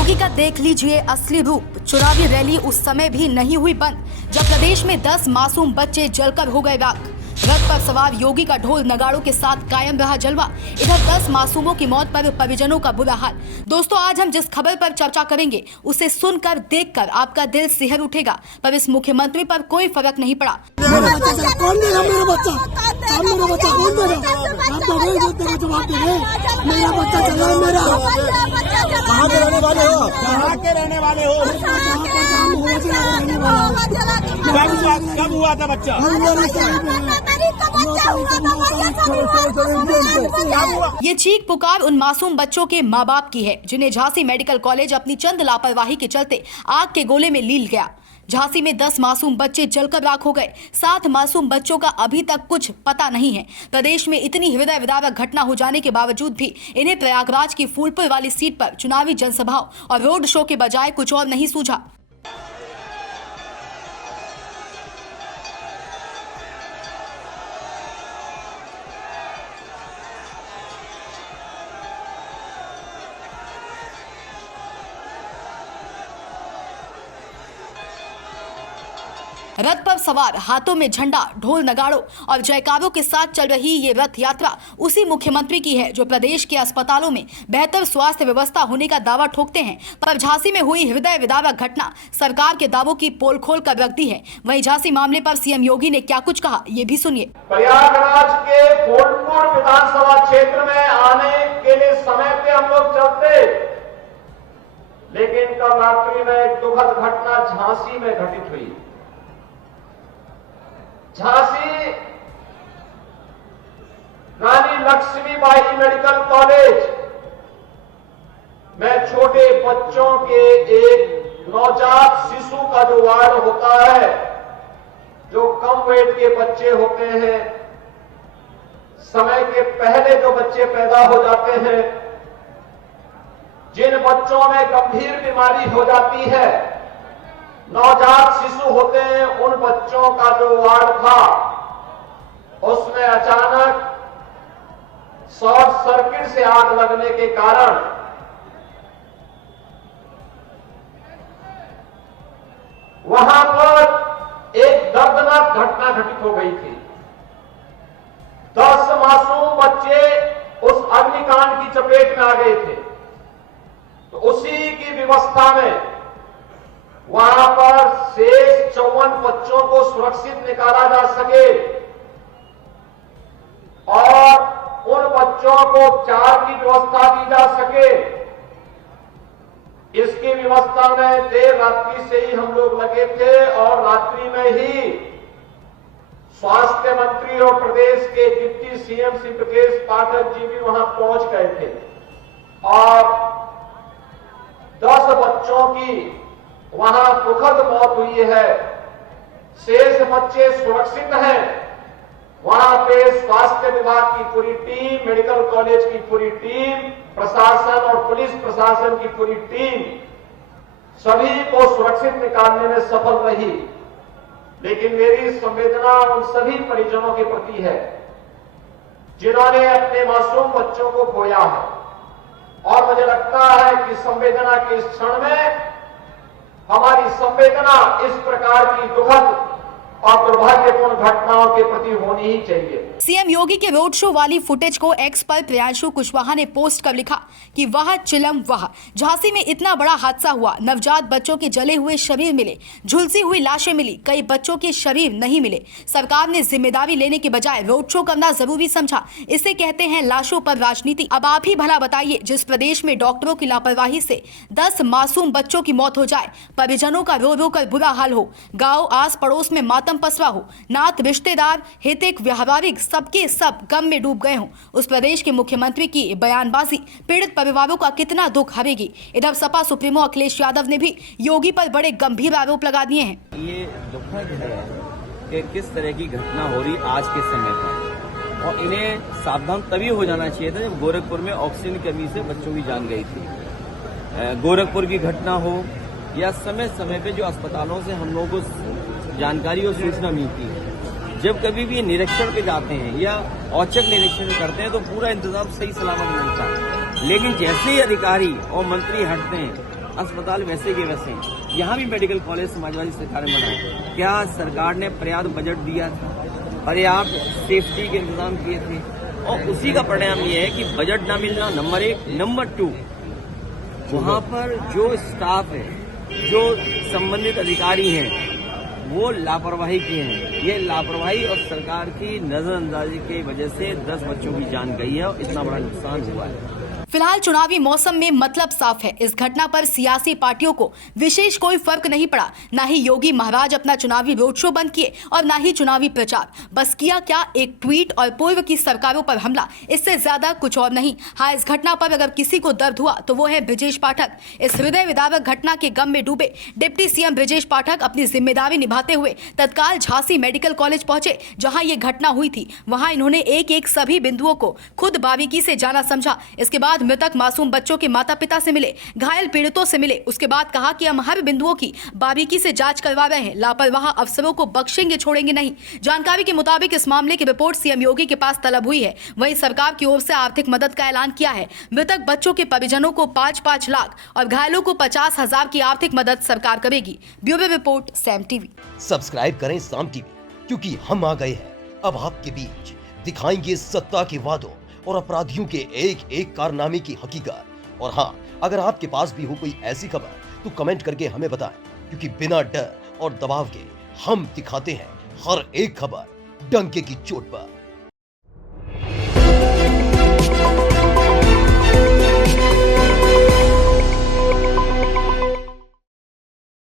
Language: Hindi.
योगी का देख लीजिए असली रूप। चुनावी रैली उस समय भी नहीं हुई बंद जब प्रदेश में 10 मासूम बच्चे जलकर हो गए राख। रथ पर सवार योगी का ढोल नगाड़ों के साथ कायम रहा जलवा। इधर 10 मासूमों की मौत पर परिजनों का बुरा हाल। दोस्तों, आज हम जिस खबर पर चर्चा करेंगे उसे सुनकर देखकर आपका दिल सिहर उठेगा, पर इस मुख्यमंत्री पर कोई फर्क नहीं पड़ा। कब हुआ था बच्चा? ये चीख पुकार उन मासूम बच्चों के माँ बाप की है जिन्हें झांसी मेडिकल कॉलेज अपनी चंद लापरवाही के चलते आग के गोले में लील गया। झांसी में 10 मासूम बच्चे जलकर राख हो गए। 7 मासूम बच्चों का अभी तक कुछ पता नहीं है। प्रदेश में इतनी हृदय विदारक घटना हो जाने के बावजूद भी इन्हें प्रयागराज की फूलपुर वाली सीट पर चुनावी जनसभाओं और रोड शो के बजाय कुछ और नहीं सूझा। रथ पर सवार, हाथों में झंडा, ढोल नगाड़ों और जयकारों के साथ चल रही ये रथ यात्रा उसी मुख्यमंत्री की है जो प्रदेश के अस्पतालों में बेहतर स्वास्थ्य व्यवस्था होने का दावा ठोकते हैं। पर झांसी में हुई हृदय विदारक घटना सरकार के दावों की पोल खोल कर रख दी है। वहीं झांसी मामले पर सीएम योगी ने क्या कुछ कहा, ये भी सुनिए। प्रयागराज के फूलपुर विधानसभा क्षेत्र में आने के लिए समय पे हम लोग चलते, लेकिन कल रात्रि में एक दुखद घटना झांसी में घटित हुई। झांसी रानी लक्ष्मीबाई मेडिकल कॉलेज में छोटे बच्चों के एक नवजात शिशु का जो वार्ड होता है, जो कम वेट के बच्चे होते हैं, समय के पहले जो बच्चे पैदा हो जाते हैं, जिन बच्चों में गंभीर बीमारी हो जाती है, नवजात शिशु होते हैं, उन बच्चों का जो वार्ड था उसमें अचानक शॉर्ट सर्किट से आग लगने के कारण वहां पर एक दर्दनाक घटना घटित हो गई थी। 10 मासूम बच्चे उस अग्निकांड की चपेट में आ गए थे। तो उसी की व्यवस्था में वहां पर शेष 54 बच्चों को सुरक्षित निकाला जा सके और उन बच्चों को उपचार की व्यवस्था दी जा सके, इसकी व्यवस्था में देर रात्रि से ही हम लोग लगे थे और रात्रि में ही स्वास्थ्य मंत्री और प्रदेश के डिप्टी सीएम श्री ब्रजेश पाठक जी भी वहां पहुंच गए थे और 10 बच्चों की वहां दुखद मौत हुई है। शेष बच्चे सुरक्षित हैं। वहां पे स्वास्थ्य विभाग की पूरी टीम, मेडिकल कॉलेज की पूरी टीम, प्रशासन और पुलिस प्रशासन की पूरी टीम सभी को सुरक्षित निकालने में सफल रही। लेकिन मेरी संवेदना उन सभी परिजनों के प्रति है जिन्होंने अपने मासूम बच्चों को खोया है और मुझे लगता है कि संवेदना के इस क्षण में हमारी संवेदना इस प्रकार की दुखद और दुर्भाग्यपूर्ण घटनाओं के प्रति होनी ही चाहिए। सीएम योगी के रोड शो वाली फुटेज को एक्स पर प्रियांशु कुशवाहा ने पोस्ट कर लिखा कि वह चिलम वह। झांसी में इतना बड़ा हादसा हुआ, नवजात बच्चों के जले हुए शरीर मिले, झुलसी हुई लाशें मिली, कई बच्चों के शरीर नहीं मिले। सरकार ने जिम्मेदारी लेने के बजाय रोड शो करना जरूरी समझा। इसे कहते हैं लाशों पर राजनीति। अब आप ही भला बताइए, जिस प्रदेश में डॉक्टरों की लापरवाही से 10 मासूम बच्चों की मौत हो जाए, परिजनों का रो रो कर बुरा हाल हो, गाँव आस पड़ोस में मातम पसरा हो, नात रिश्तेदार हितिक व्यवहारिक सबके सब गम में डूब गए हों, उस प्रदेश के मुख्यमंत्री की बयानबाजी पीड़ित परिवारों का कितना दुख हरेगी। इधर सपा सुप्रीमो अखिलेश यादव ने भी योगी पर बड़े गंभीर आरोप लगा दिए हैं। ये दुखद है कि किस तरह की घटना हो रही आज के समय पर, और इन्हें सावधान तभी हो जाना चाहिए था जब गोरखपुर में ऑक्सीजन की कमी से बच्चों की जान गई थी। गोरखपुर की घटना हो या समय समय पे जो अस्पतालों से हम लोगों को जानकारी और सूचना मिलती है, जब कभी भी निरीक्षण पे जाते हैं या औचक निरीक्षण करते हैं तो पूरा इंतजाम सही सलामत मिलता है। लेकिन जैसे ही अधिकारी और मंत्री हटते हैं, अस्पताल वैसे के वैसे हैं। यहाँ भी मेडिकल कॉलेज समाजवादी सरकार ने बनाया। क्या सरकार ने पर्याप्त बजट दिया था, पर्याप्त सेफ्टी के इंतजाम किए थे? और उसी का परिणाम ये है कि बजट ना मिलना नंबर 1, नंबर 2 वहाँ पर जो स्टाफ है, जो संबंधित अधिकारी हैं, वो लापरवाही किए हैं। ये लापरवाही और सरकार की नजरअंदाजी की वजह से 10 बच्चों की जान गई है और इतना बड़ा नुकसान हुआ है। फिलहाल चुनावी मौसम में मतलब साफ है, इस घटना पर सियासी पार्टियों को विशेष कोई फर्क नहीं पड़ा। ना ही योगी महाराज अपना चुनावी रोड शो बंद किए और ना ही चुनावी प्रचार। बस किया क्या, एक ट्वीट और पूर्व की सरकारों पर हमला, इससे ज्यादा कुछ और नहीं। हाँ, इस घटना पर अगर किसी को दर्द हुआ तो वो है ब्रजेश पाठक। इस हृदय विदारक घटना के गम में डूबे डिप्टी सीएम ब्रजेश पाठक अपनी जिम्मेदारी निभाते हुए तत्काल झांसी मेडिकल कॉलेज पहुंचे, जहां ये घटना हुई थी। वहां इन्होंने एक एक सभी बिंदुओं को खुद बारीकी से जाना समझा। इसके बाद मृतक मासूम बच्चों के माता पिता से मिले, घायल पीड़ितों से मिले। उसके बाद कहा कि हम हर बिंदुओं की बारीकी से जांच करवा रहे हैं, लापरवाह अफसरों को बख्शेंगे छोड़ेंगे नहीं। जानकारी के मुताबिक इस मामले की रिपोर्ट सीएम योगी के पास तलब हुई है। वहीं सरकार की ओर से आर्थिक मदद का ऐलान किया है। मृतक बच्चों के परिजनों को 5-5 लाख और घायलों को 50,000 की आर्थिक मदद सरकार करेगी। Bureau report, Sam TV. Subscribe करें साम टीवी, क्योंकि हम आ गए हैं अब आपके बीच। दिखाएंगे सत्ता के वादों और अपराधियों के एक एक कारनामे की हकीकत। और हाँ, अगर आपके पास भी हो कोई ऐसी खबर तो कमेंट करके हमें बताएं, क्योंकि बिना डर और दबाव के हम दिखाते हैं हर एक खबर डंके की चोट पर।